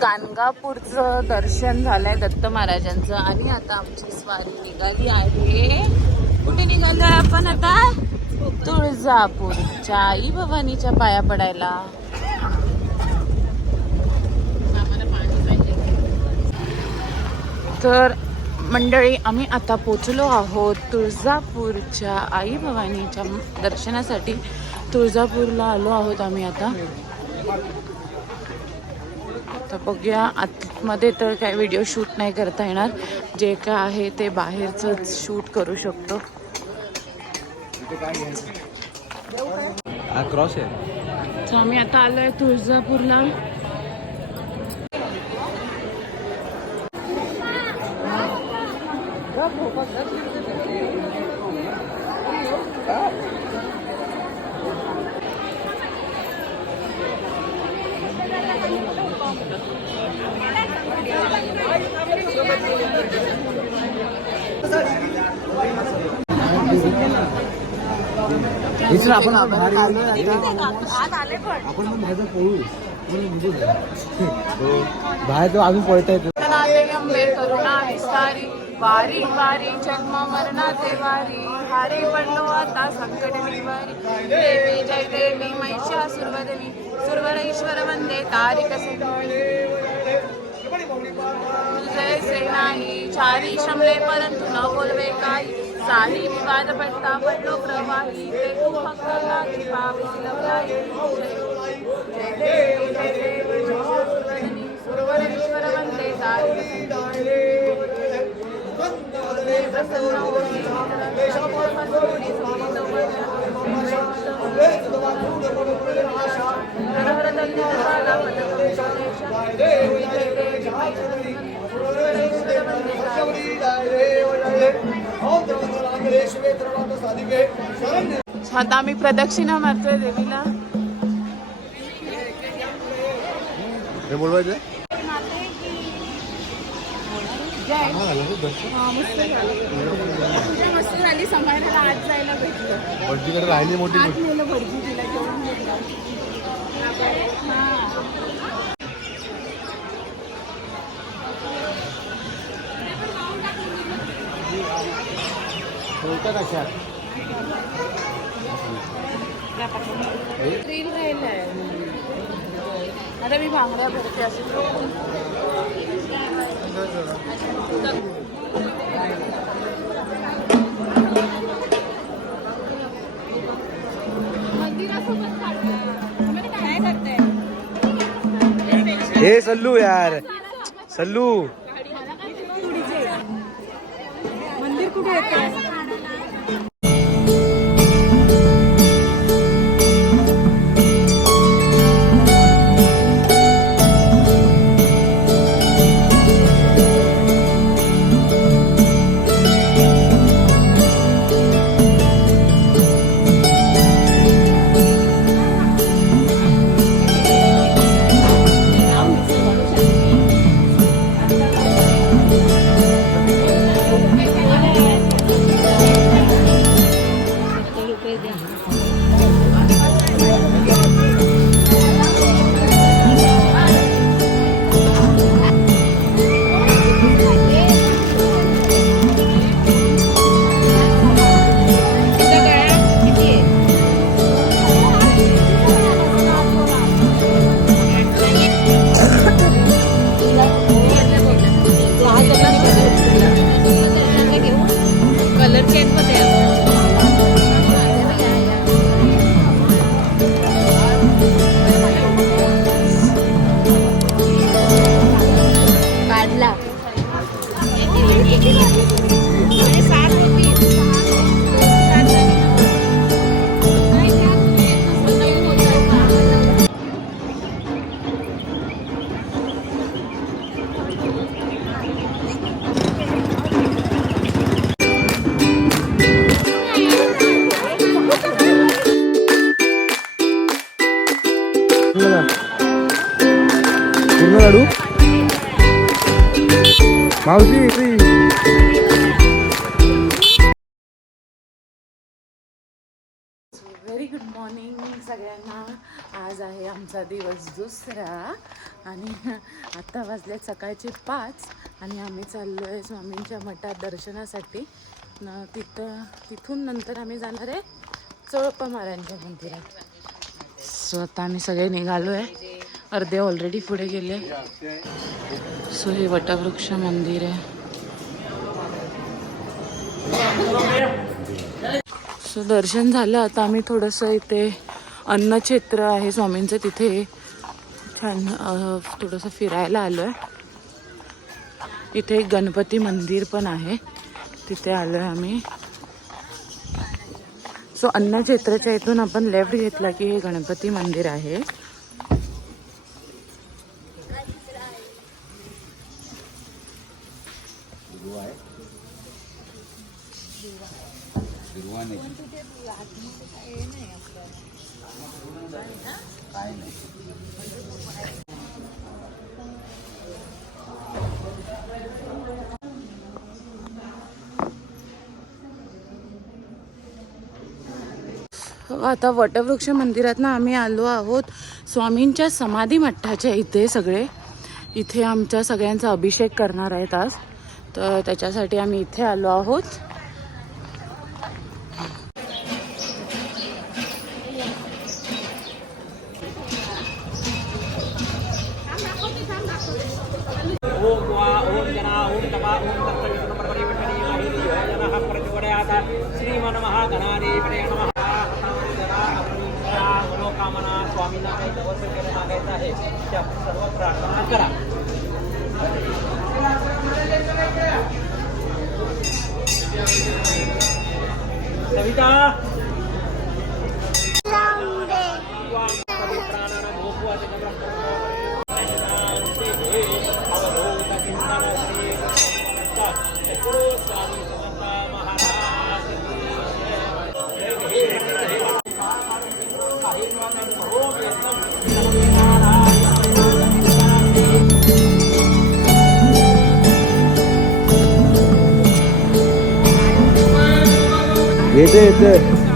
गाणगापूरचं दर्शन झालंय दत्त महाराजांचं आणि आता आमची स्वारी निघाली आहे. कुठे निघालोय आपण आता? तुळजापूरच्या आई भवानीच्या पाया पडायला. तर मंडळी आम्ही आता पोचलो आहोत तुळजापूरच्या आई भवानीच्या दर्शनासाठी. तुळजापूरला आलो आहोत आम्ही आता. तर बघूया आतमध्ये तर काय व्हिडिओ शूट नाही करता येणार, जे काय आहे ते बाहेरच शूट करू शकतो. क्रॉस आहे. तर आम्ही आता आलोय तुळजापूरला. बाहेर तो अजून पळता येतो. वारी वारी जन्म मरणाचे वारी, हारी पडलो आता संकट निवारी. देवी जय देवी महिषासुरवदनी, सुरवरेश्वर वंदे तारिक जय सेनाई. चारी शमले परंतु न बोलवे काही, सारी विवाद पडता पडलो प्रवाही. ते तू फक्त लाची पावती लवलाई. जय देवी जय देवी महिषासुरवदनी, सुरवरेश्वर वंदे तारिक आता आम्ही प्रदक्षिणा मारतोय देवीला. हे बोलवायचं मस्त झाली. समाधानाला आज जायला भेटलं. भटजीकडे राहिली मोठी भटजी तिला घेऊन गेला. रील राहिलाय. आता मी भांगड्या भरते असे. हे सल्लू यार, सल्लू मंदिर कुठे येतं? पूर्ण लाडू मावशी. व्हेरी गुड मॉर्निंग सगळ्यांना. आज आहे आमचा दिवस दुसरा आणि आत्ता वाजले सकाळचे 5 आणि आम्ही चाललो आहे स्वामींच्या मठात दर्शनासाठी. तिथून नंतर आम्ही जाणार आहे चोळप्पा महाराजांच्या मंदिरात. सो आता आम्ही सगळे निघालो आहे. अर्धे ऑलरेडी पुढे गेले. सो हे वटवृक्ष मंदिर आहे. सो दर्शन झालं. आता आम्ही थोडंसं इथे अन्नक्षेत्र आहे स्वामींचं, तिथे छान थोडंसं फिरायला आलो आहे. इथे एक गणपती मंदिर पण आहे, तिथे आलो आहे आम्ही. सो अन्नक्षेत्राच्या इथून आपण लेफ्ट घेतला की हे गणपती मंदिर आहे. आता वटवृक्ष मंदिरात ना आम्ही आलो आहोत स्वामींच्या समाधी मठाच्या इथे. सगळे इथे आमच्या सगळ्यांचा अभिषेक करणार आहेत आज, तर त्याच्यासाठी आम्ही इथे आलो आहोत. स्वामींना काही नवस वगैरे मागायचं आहे त्या सर्व प्रार्थना करा. सविता येते येते.